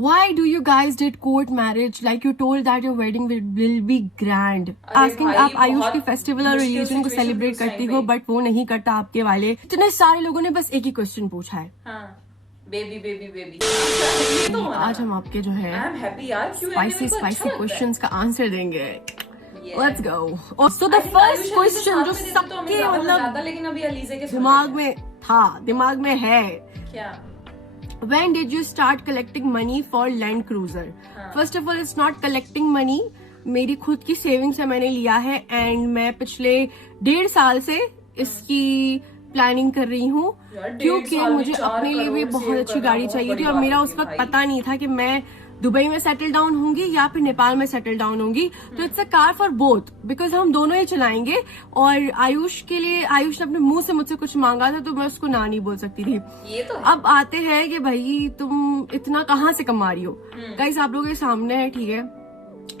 Why do you guys did court marriage? Like you told that your wedding will be grand. Asking आप आयुष के festival और religion को celebrate करती हो but वो नहीं करता आपके वाले. इतने सारे लोगों ने बस एक ही क्वेश्चन पूछा है. बेबी तो आज हम आपके जो है स्पाइसी क्वेश्चंस का आंसर देंगे. Let's go. So the first question जो सबके मतलब लेकिन अभी अलीज़े के दिमाग में है. क्या? When did you start collecting money for Land Cruiser? First of all, it's not collecting money. मेरी खुद की सेविंग से मैंने लिया है एंड मैं पिछले 1.5 साल से इसकी प्लानिंग कर रही हूँ क्योंकि मुझे अपने लिए भी बहुत अच्छी गाड़ी चाहिए थी और मेरा उस वक्त पता नहीं था कि मैं दुबई में सेटल डाउन होंगी या फिर नेपाल में सेटल डाउन होंगी. तो it's a car for both because हम दोनों ही चलाएंगे. और आयुष के लिए आयुष ने अपने मुंह से मुझसे कुछ मांगा था तो मैं उसको ना नहीं बोल सकती थी. ये तो अब आते हैं कि भाई तुम इतना कहाँ से कमा रही हो. गाइस आप लोगों के सामने है, ठीक है.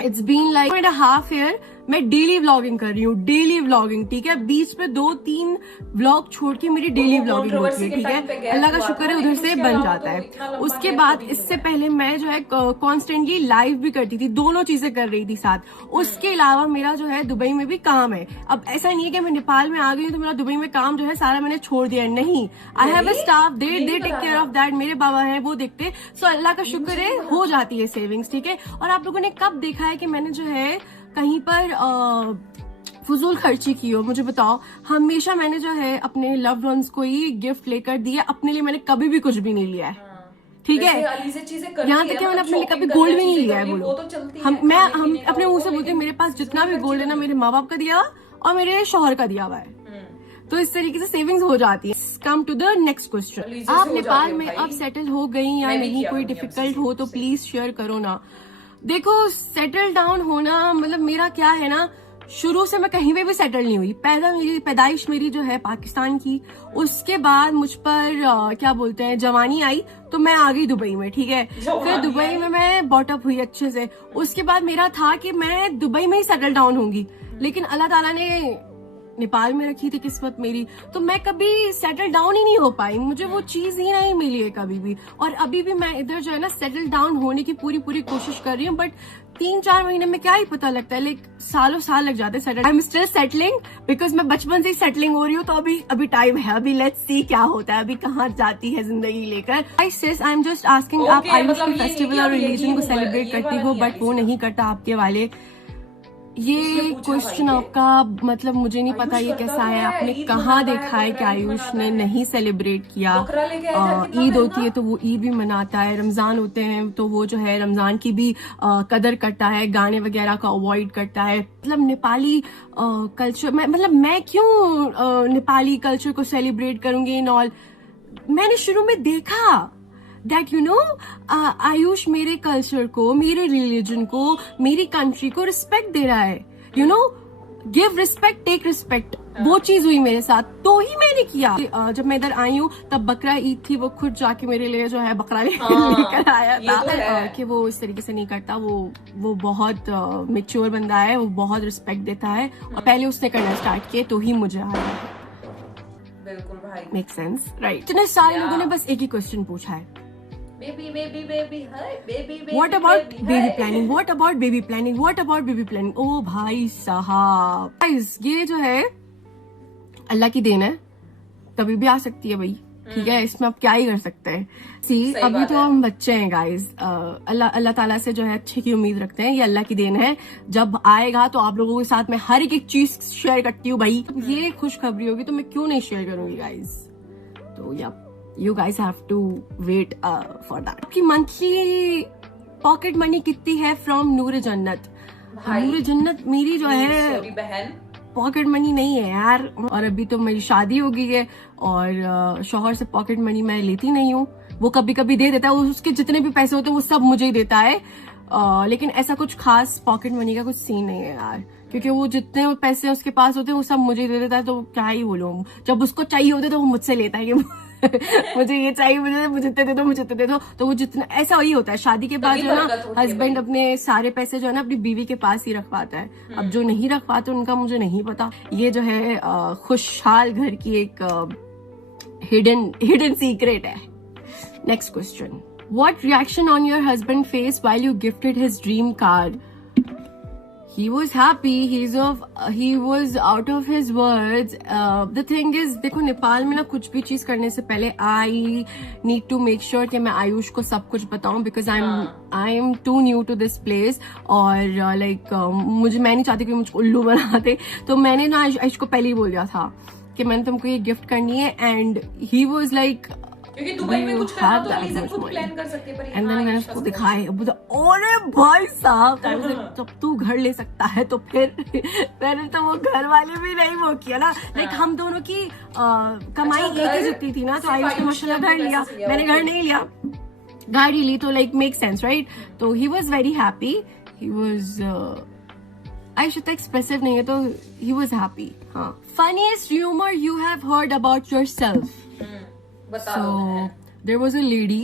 इट्स बीन लाइक 1.5 year मैं डेली व्लॉगिंग कर रही हूँ. डेली व्लॉगिंग, ठीक है. बीच में 2-3 व्लॉग छोड़ के मेरी डेली व्लॉगिंग होती है, ठीक है. अल्लाह का शुक्र है उधर से बन जाता है. उसके बाद इससे पहले मैं जो है कॉन्स्टेंटली लाइव भी करती थी. दोनों चीजें कर रही थी साथ. उसके अलावा मेरा जो है दुबई में भी काम है. अब ऐसा नहीं है कि मैं नेपाल में आ गई हूँ तो मेरा दुबई में काम जो है सारा मैंने छोड़ दिया. नहीं, I have a staff, they take care of that. मेरे बाबा हैं, वो देखते. सो अल्लाह का शुक्र है हो जाती है सेविंग्स, ठीक है. और आप लोगों ने कब देखा है कि मैंने जो है कहीं पर फजूल खर्ची की हो? मुझे बताओ. हमेशा मैंने जो है अपने लव्ड वंस को ही गिफ्ट लेकर दिया. अपने लिए मैंने कभी भी कुछ भी नहीं लिया है, ठीक है. यहाँ तक कि मैंने अपने लिए कभी गोल्ड भी नहीं लिया है. बोलो हम अपने मुंह से बोलते हैं मेरे पास जितना भी गोल्ड है ना मेरे माँ बाप का दिया और मेरे शौहर का दिया हुआ है. तो इस तरीके से सेविंग्स हो जाती है. Come to the next question. आप नेपाल में अब सेटल हो गई या नहीं? कोई डिफिकल्ट हो तो प्लीज शेयर करो ना. देखो, सेटल डाउन होना मतलब मेरा क्या है ना, शुरू से मैं कहीं पे भी सेटल नहीं हुई. पैदाइश मेरी जो है पाकिस्तान की. उसके बाद मुझ पर क्या बोलते हैं जवानी आई तो मैं आ गई दुबई में, ठीक है. फिर दुबई में मैं बॉटअप हुई अच्छे से. उसके बाद मेरा था कि मैं दुबई में ही सेटल डाउन होंगी, लेकिन अल्लाह ताला ने नेपाल में रखी थी किस्मत मेरी. तो मैं कभी सेटल डाउन ही नहीं हो पाई. मुझे वो चीज ही नहीं मिली है कभी भी. और अभी भी मैं इधर जो है ना सेटल डाउन होने की पूरी कोशिश कर रही हूँ. बट 3-4 महीने में क्या ही पता लगता है, लाइक सालों साल लग जाते हैं settle. I am still settling because मैं बचपन से ही सेटलिंग हो रही हूँ. तो अभी टाइम है. अभी लेट्स सी क्या होता है, अभी कहाँ जाती है जिंदगी लेकर. आई एम जस्ट आस्किंग, आप आयुष के फेस्टिवल और रिलीजन को सेलिब्रेट करती हो बट वो नहीं करता आपके वाले. ये क्वेश्चन आपका मतलब मुझे नहीं पता ये कैसा है. आपने कहाँ देखा है कि आयुष ने नहीं सेलिब्रेट किया? ईद होती है तो वो ईद भी मनाता है. रमजान होते हैं तो वो जो है रमजान की भी कदर करता है. गाने वगैरह का अवॉइड करता है. मतलब नेपाली कल्चर मतलब मैं क्यों नेपाली कल्चर को सेलिब्रेट करूंगी इन ऑल. मैंने शुरू में देखा दैट यू नो आयुष मेरे कल्चर को, मेरे रिलीजन को, मेरी कंट्री को रिस्पेक्ट दे रहा है. You know, give respect take respect. वो चीज हुई मेरे साथ तो ही मैंने किया. जब मैं इधर आई हूँ तब बकरा ईद थी. वो खुद जाके मेरे लिए जो है बकरा लेकर आया था. कि वो इस तरीके से नहीं करता. वो बहुत मेच्योर बंदा है. वो बहुत रिस्पेक्ट देता है और पहले उसने करना स्टार्ट किया तो ही मुझे आया. बिल्कुल भाई, मेक सेंस, राइट. इतने सारे लोगों ने बस एक ही क्वेश्चन पूछा है. Baby, What about baby planning? What about baby planning? What about baby planning? ओ भाई साहब, गाइस ये जो है अल्लाह की देन है. कभी भी आ सकती है भाई, ठीक है. इसमें आप क्या ही कर सकते हैं. अभी तो हम बच्चे हैं गाइस. अल्लाह ताला से जो है अच्छे की उम्मीद रखते हैं. ये अल्लाह की देन है. जब आएगा तो आप लोगों के साथ मैं हर एक चीज शेयर करती हूँ भाई. ये खुशखबरी होगी तो मैं क्यों नहीं शेयर करूंगी गाइस. तो या You guys have to wait for that. आपकी मंथली पॉकेट मनी कितनी है फ्रॉम नूर जन्नत? नूर जन्नत मेरी जो है बहन पॉकेट मनी नहीं है यार. और अभी तो मेरी शादी हो गई है और शौहर से पॉकेट मनी मैं लेती नहीं हूँ. वो कभी कभी दे देता है. उसके जितने भी पैसे होते हैं वो सब मुझे ही देता है. लेकिन ऐसा कुछ खास पॉकेट मनी का कुछ सीन नहीं है यार, क्योंकि वो जितने पैसे उसके पास होते हैं वो सब मुझे दे देता है. तो क्या ही बोलूं, जब उसको चाहिए होते तो वो मुझसे लेता है कि मुझे ये चाहिए, मुझे इतने दे दो, मुझे इतने दे दो. तो वो जितना ऐसा वही होता है. शादी के बाद जो है ना हस्बैंड अपने सारे पैसे जो है ना अपनी बीवी के पास ही रखवाता है. अब जो नहीं रखवाते उनका मुझे नहीं पता. ये जो है खुशहाल घर की एक हिडन सीक्रेट है. Next question. What reaction on your husband face while you gifted his dream car? He was happy. He was out of his words. The thing is, देखो नेपाल में ना कुछ भी चीज करने से पहले I need to make sure कि मैं आयुष को सब कुछ बताऊं because I'm too new to this place और मैं नहीं चाहती कि मुझको उल्लू बनाते, तो मैंने ना आयुष को पहले ही बोल दिया था कि मैंने तुमको ये गिफ्ट करनी है and he was like क्योंकि दुबई में कुछ करना तो एलिजा खुद प्लान कर सकते हैं, पर एंड मैंने उसको दिखाए, अरे भाई साहब, जब तू घर ले सकता है तो फिर मैंने तो वो घर वाले भी नहीं वो किया ना, लाइक हम दोनों की कमाई एक ही जितनी थी ना, तो आयुष ने माशाल्लाह घर लिया, मैंने घर नहीं लिया, गाड़ी ली, तो लाइक मेक सेंस राइट। तो he was very happy, he was Ayush इतना एक्सप्रेसिव नहीं है तो ही वॉज हैप्पी। हाँ, funniest rumour you have heard about yourself? So there was a lady.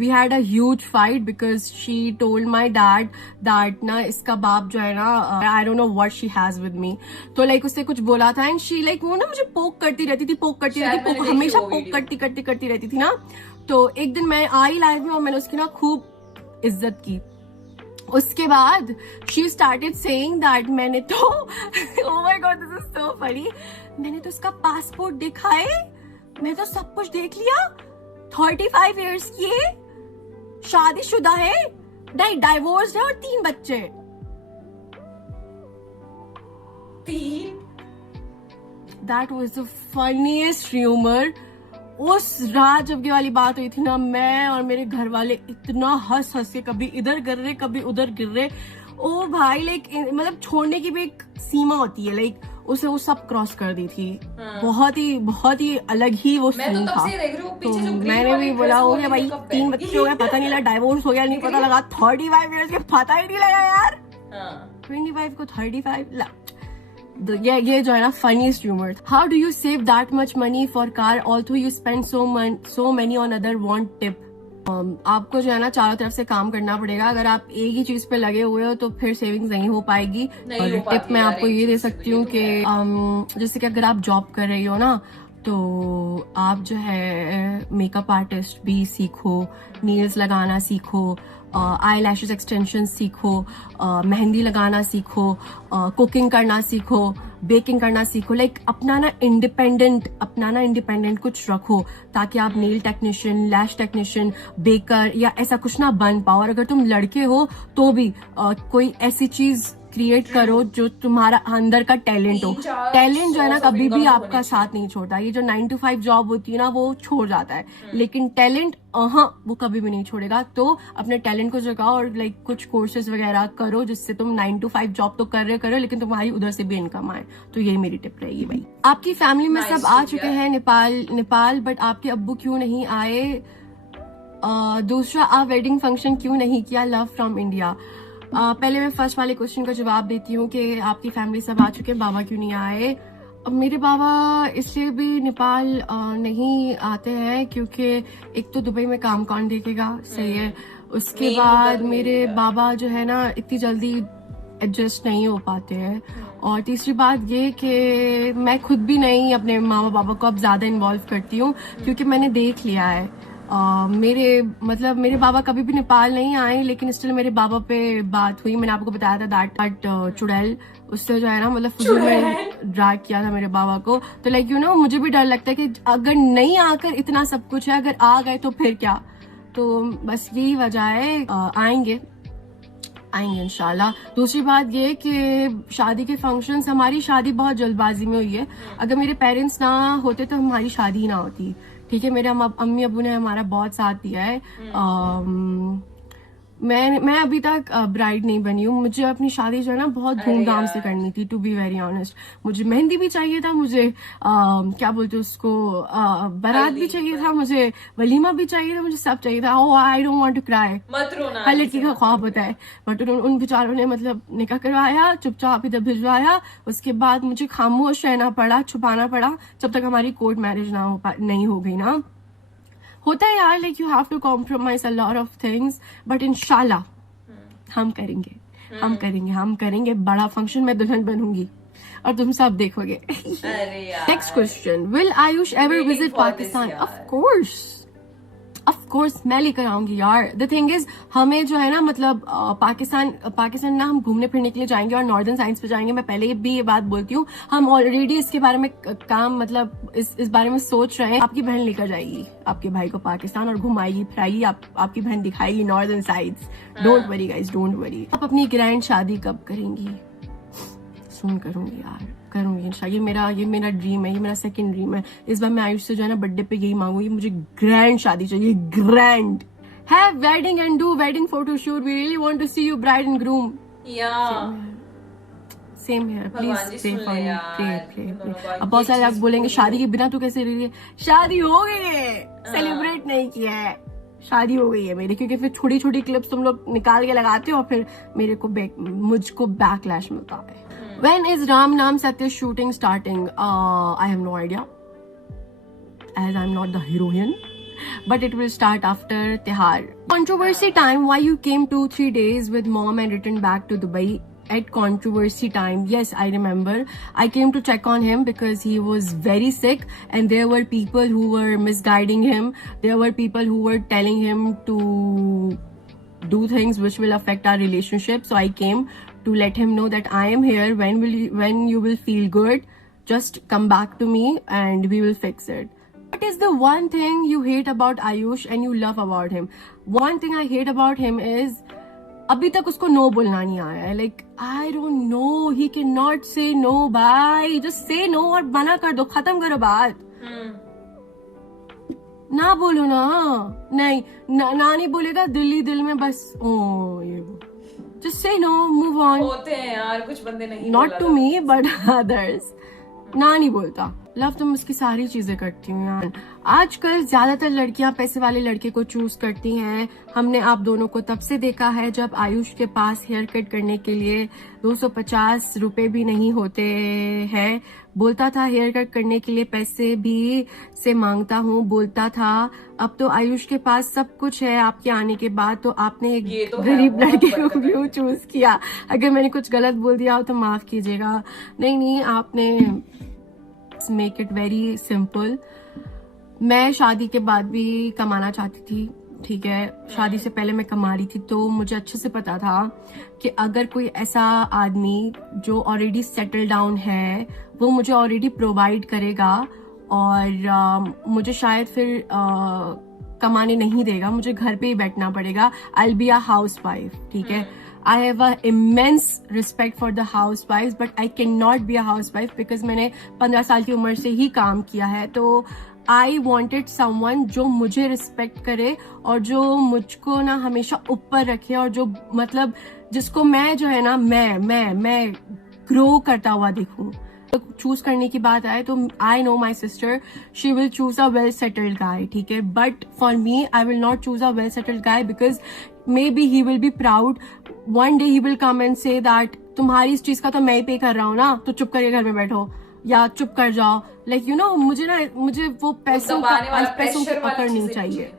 We had a huge fight because she told my dad that ना इसका बाप जो है ना I don't know what she has with me, तो like उससे कुछ बोला था and she like वो ना मुझे पोक करती रहती थी, हमेशा पोक करती रहती थी ना। तो एक दिन मैं आई लाइव में और मैंने उसकी ना खूब इज्जत की। उसके बाद she started saying that मैंने तो oh my god this is so funny, मैंने तो उसका पासपोर्ट दिखाए, मैं तो सब कुछ देख लिया, 35 इयर्स की है, शादीशुदा है, डाइवोर्स्ड है और 3 बच्चे। 3? That was the funniest rumor. उस रात जब ये वाली बात हुई थी ना, मैं और मेरे घर वाले इतना हंस हंस के कभी इधर गिर रहे कभी उधर गिर रहे। ओ भाई लाइक मतलब छोड़ने की भी एक सीमा होती है, लाइक उसे वो सब क्रॉस कर दी थी। बहुत ही अलग ही वो सीन था। तो मैंने भी बोला हो गया भाई, 3 बच्चे हो गए, पता नहीं लगा, डाइवोर्स हो गया नहीं पता लगा, 35 इयर्स के पता ही नहीं लगा यार। 25 को 35 ये जो है ना funniest rumour. How do you save that much money for car also you spend so money on other want tip? आपको जो है ना चारों तरफ से काम करना पड़ेगा, अगर आप एक ही चीज पे लगे हुए हो तो फिर सेविंग्स नहीं हो पाएगी। और टिप मैं आपको ये दे सकती हूँ कि जैसे कि अगर आप जॉब कर रही हो ना, तो आप जो है मेकअप आर्टिस्ट भी सीखो, नेल्स लगाना सीखो, आई लैशेस एक्सटेंशन सीखो, मेहंदी लगाना सीखो, कुकिंग करना सीखो, बेकिंग करना सीखो। लाइक अपना ना इंडिपेंडेंट कुछ रखो ताकि आप नेल टेक्नीशियन, लैश टेक्नीशियन, बेकर या ऐसा कुछ ना बन पाओ। और अगर तुम लड़के हो तो भी कोई ऐसी चीज क्रिएट करो जो तुम्हारा अंदर का टैलेंट हो। टैलेंट जो है ना कभी भी आपका साथ नहीं छोड़ता। ये जो 9 to 5 जॉब होती है ना वो छोड़ जाता है, लेकिन टैलेंट वो कभी भी नहीं छोड़ेगा। तो अपने टैलेंट को जगाओ और लाइक कुछ कोर्सेज वगैरह करो जिससे तुम 9 to 5 जॉब तो कर रहे हो लेकिन तुम्हारी उधर से भी इनकम आए। तो यही मेरी टिप रहेगी भाई। आपकी फैमिली में सब आ चुके हैं नेपाल, बट आपके अब्बू क्यों नहीं आए? दूसरा, आप वेडिंग फंक्शन क्यों नहीं किया? Love from India. पहले मैं फर्स्ट वाले क्वेश्चन का जवाब देती हूँ कि आपकी फैमिली सब आ चुके हैं, बाबा क्यों नहीं आए? मेरे बाबा इसलिए भी नेपाल नहीं आते हैं क्योंकि एक तो दुबई में काम कौन देखेगा, सही है। उसके बाद मेरे बाबा जो है ना इतनी जल्दी एडजस्ट नहीं हो पाते हैं। और तीसरी बात ये कि मैं खुद भी नहीं अपने मामा बाबा को अब ज़्यादा इन्वॉल्व करती हूँ क्योंकि मैंने देख लिया है। मेरे बाबा कभी भी नेपाल नहीं आए, लेकिन स्टिल मेरे बाबा पे बात हुई। मैंने आपको बताया था दैट चुड़ैल, उससे जो है ना मतलब फुजूल में ड्रैग किया था मेरे बाबा को। तो लाइक यू नो मुझे भी डर लगता है कि अगर नहीं आकर इतना सब कुछ है, अगर आ गए तो फिर क्या। तो बस यही वजह है। आएंगे इंशाल्लाह। दूसरी बात ये कि शादी के फंक्शंस, हमारी शादी बहुत जल्दबाजी में हुई है। अगर मेरे पेरेंट्स ना होते तो हमारी शादी ही ना होती, ठीक है। मेरे अम्मी अब्बू ने हमारा बहुत साथ दिया है। मैं अभी तक ब्राइड नहीं बनी हूँ। मुझे अपनी शादी जो है ना बहुत धूमधाम से करनी थी, टू बी वेरी ऑनेस्ट। मुझे मेहंदी भी चाहिए था, मुझे क्या बोलते उसको बारात भी चाहिए था, मुझे वलीमा भी चाहिए था, मुझे सब चाहिए था। Oh I don't want to cry, हर लड़की का ख्वाब होता है। बट उन बेचारों ने मतलब निकाह करवाया, चुपचाप इधर भिजवाया। उसके बाद मुझे खामोश रहना पड़ा, छुपाना पड़ा जब तक हमारी कोर्ट मैरिज नहीं हो गई ना। होता है यार, like you have to compromise a lot of things, but इंशाल्लाह हम करेंगे बड़ा फंक्शन। मैं दुल्हन बनूंगी और तुम सब देखोगे। Next question, will Ayush ever visit Pakistan? Of course of course मैं लेकर आऊंगी यार. द थिंग इज हमें जो है ना मतलब पाकिस्तान ना हम घूमने फिरने के लिए जाएंगे और नॉर्दर्न साइंस पे जाएंगे. मैं पहले भी ये बात बोलती हूँ, हम ऑलरेडी इसके बारे में काम मतलब इस बारे में सोच रहे हैं. आपकी बहन लेकर जाएगी आपके भाई को पाकिस्तान और घुमाएगी फिराएगी. आपकी बहन दिखाएगी northern sides. Don't worry guys, don't worry. आप अपनी ग्रैंड शादी कब करेंगी? सुन करूंगी यार, करूंगी इंशाल्लाह. ये मेरा ड्रीम है, ये मेरा सेकंड ड्रीम है. इस बार मैं आयुष से जो है ना बर्थडे पे यही मांगूंगी, मुझे ग्रैंड शादी चाहिए. Grand have wedding and do wedding photo shoot. We really want to see you bride and groom. Same here. Please pray for me. Pray. अब बहुत सारे लोग बोलेंगे शादी के बिना तू कैसे रह रही है. शादी हो गई है, सेलिब्रेट नहीं किया है. शादी हो गई है मेरी, क्योंकि फिर छोटी छोटी क्लिप्स तुम लोग निकाल के लगाते हो और फिर मुझको बैकलैश मिलता है. When is Ram Naam Satya shooting starting? I have no idea, as I'm not the heroine. But it will start after Tihar. Controversy time. Why you came 2-3 days with mom and returned back to Dubai at controversy time? Yes, I remember. I came to check on him because he was very sick, and there were people who were misguiding him. There were people who were telling him to do things which will affect our relationship. So I came to let him know that I am here. When you will feel good, just come back to me and we will fix it. What is the one thing you hate about Ayush and you love about him? One thing I hate about him is अभी तक उसको no बोलना नहीं आया है. Like I don't know, he cannot say no. Bye, just say no और मना कर दो, खत्म करो बात. ना बोलो ना. नहीं बोलेगा. दिल में बस ये just say no, move on. होते हैं यार कुछ बंदे नहीं. Not to me but others. ना नहीं बोलता. लव तो मैं उसकी सारी चीजें करती हूँ यार. आजकल ज्यादातर लड़कियां पैसे वाले लड़के को चूज करती हैं. हमने आप दोनों को तब से देखा है जब आयुष के पास हेयर कट करने के लिए 250 रुपए भी नहीं होते हैं. बोलता था हेयर कट करने के लिए पैसे भी से मांगता हूँ. बोलता था. अब तो आयुष के पास सब कुछ है आपके आने के बाद. तो आपने एक तो गरीब लड़के को क्यों चूज किया? अगर मैंने कुछ गलत बोल दिया हो तो माफ कीजिएगा. नहीं, आपने मेक इट वेरी सिंपल. मैं शादी के बाद भी कमाना चाहती थी, ठीक है. शादी से पहले मैं कमा रही थी, तो मुझे अच्छे से पता था कि अगर कोई ऐसा आदमी जो ऑलरेडी सेटल डाउन है वो मुझे ऑलरेडी प्रोवाइड करेगा और मुझे शायद फिर कमाने नहीं देगा, मुझे घर पे ही बैठना पड़ेगा. I will be a house wife, ठीक है. I have a immense respect for the housewives, but I cannot be a housewife because मैंने 15 साल की उम्र से ही काम किया है. तो I wanted someone जो मुझे रिस्पेक्ट करे और जो मुझको ना हमेशा ऊपर रखे और जो मतलब जिसको मैं जो है ना मैं ग्रो करता हुआ दिखूं. चूज करने की बात आए तो I know my sister, she will choose a well settled guy, ठीक है. But for me I will not choose a well settled guy because maybe he will be proud. One day he will come and say that तुम्हारी इस चीज का तो मैं ही पे कर रहा हूँ ना, तो चुप करके घर में बैठो या चुप कर जाओ. लाइक यू नो, मुझे वो पैसों की पकड़ नहीं चाहिए.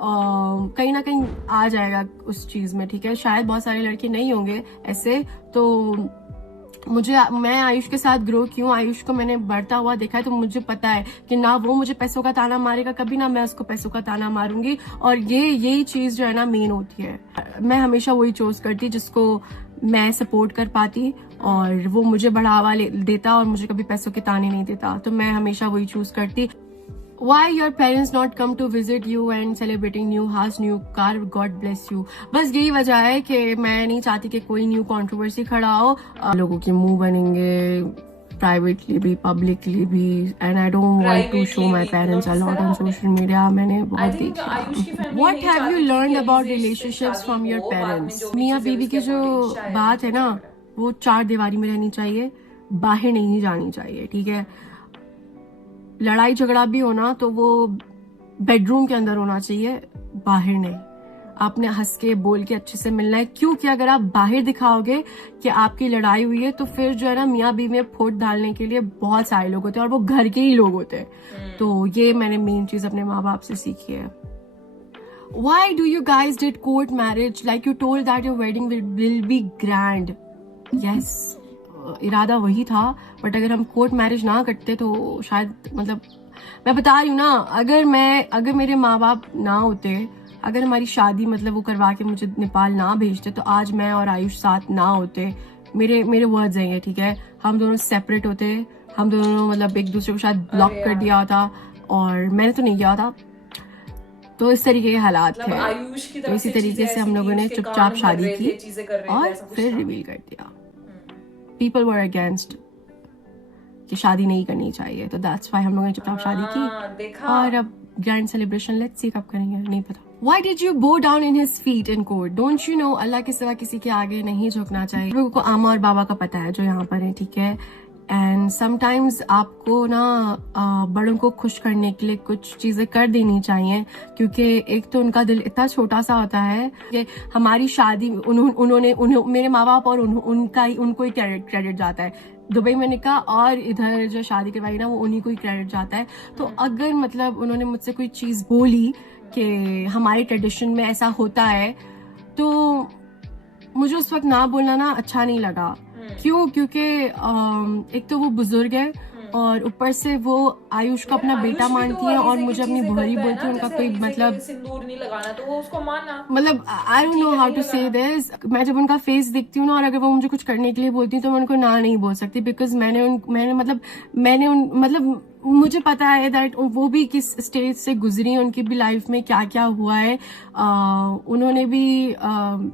कहीं ना कहीं आ जाएगा उस चीज में, ठीक है. शायद बहुत सारे लड़के नहीं होंगे ऐसे. तो मैं आयुष के साथ ग्रो की हूँ. आयुष को मैंने बढ़ता हुआ देखा है, तो मुझे पता है कि ना वो मुझे पैसों का ताना मारेगा कभी, ना मैं उसको पैसों का ताना मारूंगी. और यही चीज जो है ना मेन होती है. मैं हमेशा वही चूज करती जिसको मैं सपोर्ट कर पाती और वो मुझे बढ़ावा देता और मुझे कभी पैसों के ताने नहीं देता. तो मैं हमेशा वही चूज करती. Why your parents not come to visit you and celebrating new house, new car? God bless you. बस यही वजह है कि मैं नहीं चाहती कि कोई न्यू कंट्रोवर्सी खड़ा हो. लोगों के मुंह बनेंगे प्राइवेटली भी पब्लिकली भी, and I don't want to show my parents a lot on social media. मैंने बहुत देखा. What have you learned about relationships from your parents? मियाँ बीवी की जो बात है ना, वो 4 दीवारी में रहनी चाहिए, बाहर नहीं जानी चाहिए, ठीक है. लड़ाई झगड़ा भी होना तो वो बेडरूम के अंदर होना चाहिए, बाहर नहीं. आपने हंस के बोल के अच्छे से मिलना है. क्योंकि अगर आप बाहर दिखाओगे कि आपकी लड़ाई हुई है तो फिर जो है ना मियाँ बीवी में फोट डालने के लिए बहुत सारे लोग होते हैं और वो घर के ही लोग होते हैं. तो ये मैंने मेन चीज अपने माँ बाप से सीखी है. Why do you guys did court marriage? Like you told that your wedding will be grand. Yes. इरादा वही था, बट अगर हम कोर्ट मैरिज ना करते तो शायद मतलब मैं बता रही हूँ ना, अगर मेरे माँ बाप ना होते, अगर हमारी शादी मतलब वो करवा के मुझे नेपाल ना भेजते, तो आज मैं और आयुष साथ ना होते। मेरे वर्ड्स हैं ये, ठीक है। हम दोनों सेपरेट होते, हम दोनों मतलब एक दूसरे को शायद ब्लॉक कर दिया होता, और मैंने तो नहीं किया होता। तो इस तरीके के हालात थे। आयुष की तो तरफ इसी से तरीके से हम लोगों ने चुपचाप शादी की और फिर रिवील कर दिया। पीपल वर अगेंस्ट कि शादी नहीं करनी चाहिए, तो दैट्स व्हाई हम लोगों ने चुपचाप शादी की। और अब ग्रैंड सेलिब्रेशन लेट्स सी कब करेंगे, नहीं पता। Why did you bow down in his feet in court? Don't you know अल्लाह के सिवा किसी के आगे नहीं झुकना चाहिए। लोगों को आमा और बाबा का पता है जो यहाँ पर है, ठीक है। एंड समटाइम्स आपको ना बड़ों को खुश करने के लिए कुछ चीजें कर देनी चाहिए, क्योंकि एक तो उनका दिल इतना छोटा सा होता है कि हमारी शादी उन्होंने मेरे माँ बाप और उनको ही क्रेडिट जाता है। दुबई में निकाह और इधर जो शादी करवाई ना, वो उन्हीं को ही क्रेडिट जाता है। तो अगर मतलब उन्होंने मुझसे कोई चीज बोली कि हमारे ट्रेडिशन में ऐसा होता है, तो मुझे उस वक्त ना बोलना ना अच्छा नहीं लगा। क्यों? क्योंकि एक तो वो बुजुर्ग है और ऊपर से वो आयुष को अपना बेटा मानती है और मुझे अपनी बुहरी बोलती है। उनका कोई मतलब सिंदूर नहीं लगाना, तो वो उसको मानना, मतलब I don't know how to say this. मैं जब उनका फेस देखती हूँ ना, और अगर वो मुझे कुछ करने के लिए बोलती हूँ, तो मैं उनको ना नहीं बोल सकती, बिकॉज मुझे पता है दैट वो भी किस स्टेज से गुजरी है, उनकी भी लाइफ में क्या क्या हुआ है। उन्होंने भी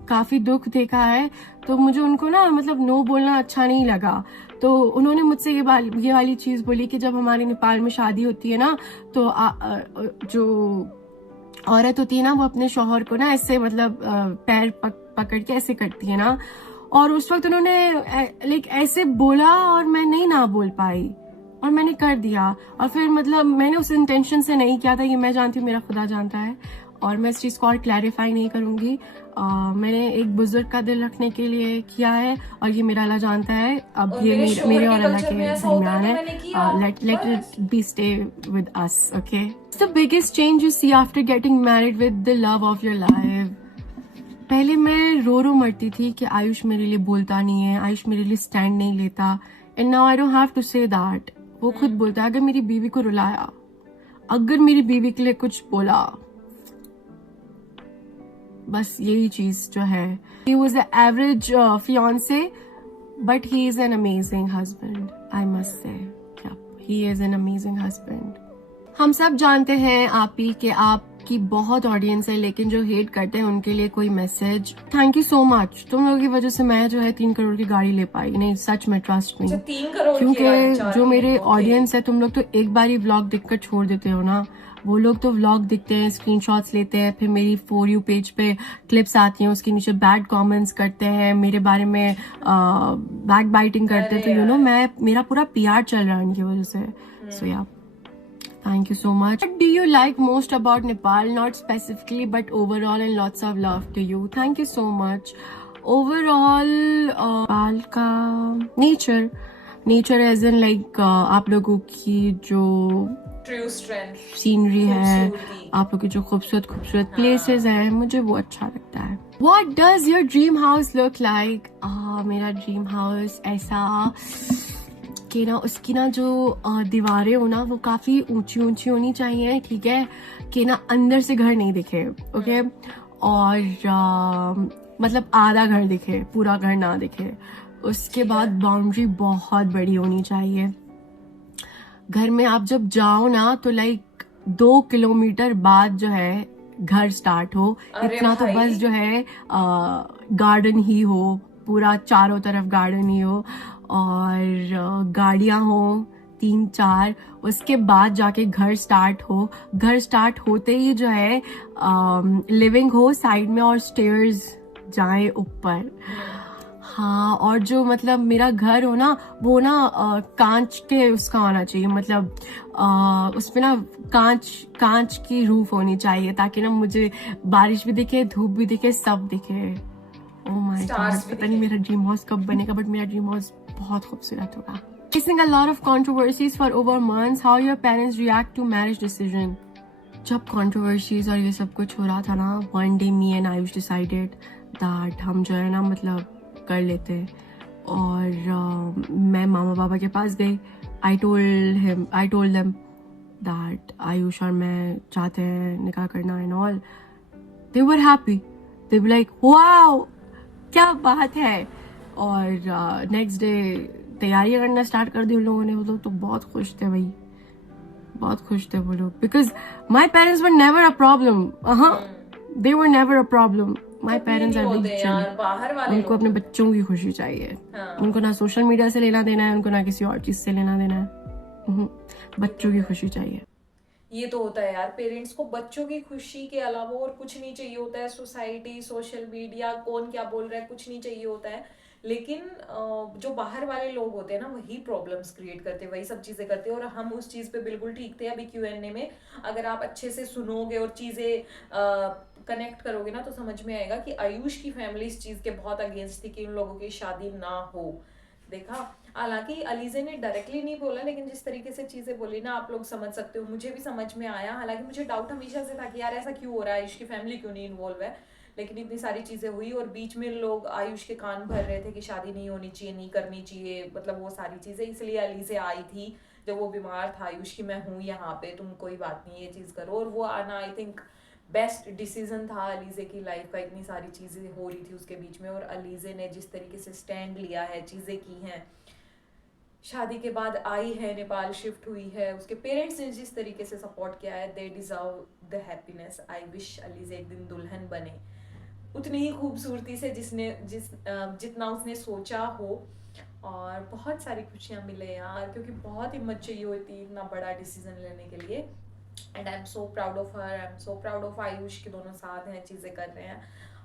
काफी दुख देखा है, तो मुझे उनको ना मतलब नो बोलना अच्छा नहीं लगा। तो उन्होंने मुझसे ये वाली चीज बोली कि जब हमारे नेपाल में शादी होती है ना, तो जो औरत होती है ना, वो अपने शौहर को ना ऐसे मतलब पैर पकड़ के ऐसे करती है ना। और उस वक्त उन्होंने लाइक ऐसे बोला और मैं नहीं ना बोल पाई, और मैंने कर दिया। और फिर मतलब मैंने उस इंटेंशन से नहीं किया था, ये मैं जानती हूँ, मेरा खुदा जानता है, और मैं इस चीज को और क्लैरिफाई नहीं करूंगी। मैंने एक बुजुर्ग का दिल रखने के लिए किया है, और ये मेरा अल्लाह जानता है। अब ये मेरे और अल्लाह के दरमियान है। Let it be stay with us, okay. The biggest change you see after getting married with the love of your life. पहले मैं रो मरती थी कि आयुष मेरे लिए बोलता नहीं है, आयुष मेरे लिए स्टैंड नहीं लेता, and now I don't have to say that. वो खुद बोलता है, अगर मेरी बीवी को रुलाया, अगर मेरी बीवी के लिए कुछ बोला, बस यही चीज जो है। He was an average fiance, but he is an amazing husband, I must say. Yeah, he is an amazing husband. हम सब जानते हैं आप ही कि आपकी बहुत ऑडियंस है, लेकिन जो हेट करते हैं उनके लिए कोई message? Thank you so much. तुम लोगों की वजह से मैं जो है 3 करोड़ की गाड़ी ले पाई। नहीं, सच में, ट्रस्ट नहीं। 3 करोड़ क्योंकि जो मेरे ऑडियंस है, तुम लोग तो एक बार ही व्लॉग देखकर छोड़ देते हो ना। वो लोग तो व्लॉग दिखते हैं, स्क्रीनशॉट्स लेते हैं, फिर मेरी फॉर यू पेज पे क्लिप्स आती हैं, उसके नीचे बैड कमेंट्स करते हैं, मेरे बारे में बैक बाइटिंग करते हैं। तो यू नो मेरा पूरा PR चल रहा है उनकी वजह से। सो या, thank you so much. What do you like most about Nepal? Not specifically, but overall, and lots of love to you. Thank you so much. Overall, Nepal का nature as in like आप लोगों की जो true strength, scenery है, आप लोग की जो खूबसूरत प्लेसेस हैं, मुझे वो अच्छा लगता है। What does your dream house look like? मेरा ड्रीम हाउस ऐसा कि ना उसकी ना जो दीवारें हो ना, वो काफी ऊंची होनी चाहिए, ठीक है, कि ना अंदर से घर नहीं दिखे, ओके। और मतलब आधा घर दिखे, पूरा घर ना दिखे। उसके बाद बाउंड्री बहुत बड़ी होनी चाहिए। घर में आप जब जाओ ना, तो लाइक 2 किलोमीटर बाद जो है घर स्टार्ट हो, इतना तो बस जो है गार्डन ही हो, पूरा चारों तरफ गार्डन ही हो, और गाड़ियां हो 3-4। उसके बाद जाके घर स्टार्ट हो। घर स्टार्ट होते ही जो है लिविंग हो साइड में, और स्टेयर्स जाए ऊपर। हाँ, और जो मतलब मेरा घर हो ना, वो ना कांच के उसका होना चाहिए, मतलब उसमें ना कांच की रूफ होनी चाहिए, ताकि ना मुझे बारिश भी दिखे, धूप भी दिखे, सब दिखे। ओह माय गॉड, पता नहीं मेरा ड्रीम हाउस कब बनेगा, बट मेरा ड्रीम हाउस बहुत खूबसूरत होगा। Facing a lot of controversies for over months, how your parents react to marriage decision? जब controversies और ये सब कुछ हो रहा था ना, one day me and Ayush decided that हम जो है ना मतलब कर लेते। और मैं मामा पापा के पास गई। I told them that Ayush और मैं चाहते हैं निकाह करना and all, they were happy. They were like, wow, क्या बात है. और नेक्स्ट डे तैयारियां करना स्टार्ट कर दी उन लोगों ने. वो लोग तो बहुत खुश थे भाई, बहुत खुश थे वो लोग. Because my parents were never a problem. They were never a problem. My parents are very chill. बाहर वाले उनको अपने बच्चों की खुशी चाहिए. हाँ. उनको ना सोशल मीडिया से लेना देना है, उनको ना किसी और चीज से लेना देना है. बच्चों की खुशी चाहिए. ये तो होता है यार, पेरेंट्स को बच्चों की खुशी के अलावा और कुछ नहीं चाहिए होता है. सोसाइटी, सोशल मीडिया, कौन क्या बोल रहा है, कुछ नहीं चाहिए होता है. लेकिन जो बाहर वाले लोग होते हैं ना, वही प्रॉब्लम्स क्रिएट करते हैं, वही सब चीजें करते हैं. और हम उस चीज पे बिल्कुल ठीक थे. अभी Q&A में अगर आप अच्छे से सुनोगे और चीजें कनेक्ट करोगे ना, तो समझ में आएगा कि आयुष की फैमिली इस चीज के बहुत अगेंस्ट थी कि उन लोगों की शादी ना हो. देखा, हालांकि अलीजे ने डायरेक्टली नहीं बोला, लेकिन जिस तरीके से चीजें बोली ना, आप लोग समझ सकते हो. मुझे भी समझ में आया. हालांकि मुझे डाउट हमेशा से था कि यार ऐसा क्यों हो रहा है, आयुष की फैमिली क्यों नहीं इन्वॉल्व है. लेकिन इतनी सारी चीजें हुई और बीच में लोग आयुष के कान भर रहे थे कि शादी नहीं होनी चाहिए, नहीं करनी चाहिए, मतलब वो सारी चीजें. इसलिए अलीजे आई थी जब वो बीमार था आयुष की, मैं हूँ यहाँ पे, तुम कोई बात नहीं, ये चीज करो. और वो आना आई थिंक बेस्ट डिसीजन था अलीजे की लाइफ का. इतनी सारी चीजें हो रही थी उसके बीच में, और अलीजे ने जिस तरीके से स्टैंड लिया है, चीजें की हैं, शादी के बाद आई है, नेपाल शिफ्ट हुई है, उसके पेरेंट्स ने जिस तरीके से सपोर्ट किया है, they deserve the happiness. I wish Alizeh एक दिन दुल्हन बने उतनी ही खूबसूरती से जितना उसने सोचा हो. और बहुत सारी खुशियाँ मिले यार, क्योंकि बहुत हिम्मत चाहिए होती है इतना बड़ा डिसीजन लेने के लिए. And I am so proud of her, I am so proud of Ayush के दोनों साथ हैं, चीज़ें कर रहे हैं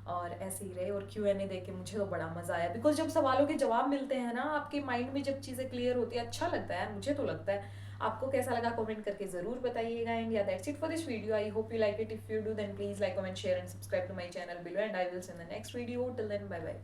और ऐसे ही रहे. और Q&A देख के मुझे तो बड़ा मजा आया, बिकॉज जब सवालों के जवाब मिलते हैं ना, आपके माइंड में जब चीज़ें क्लियर होती है, अच्छा लगता है. मुझे तो लगता है. आपको कैसा लगा कमेंट करके जरूर बताइएगा. And yeah that's it for this video. I hope you like it. If you do, then please like, comment, share and subscribe to my channel below. And I will see in the next video. Till then, bye bye.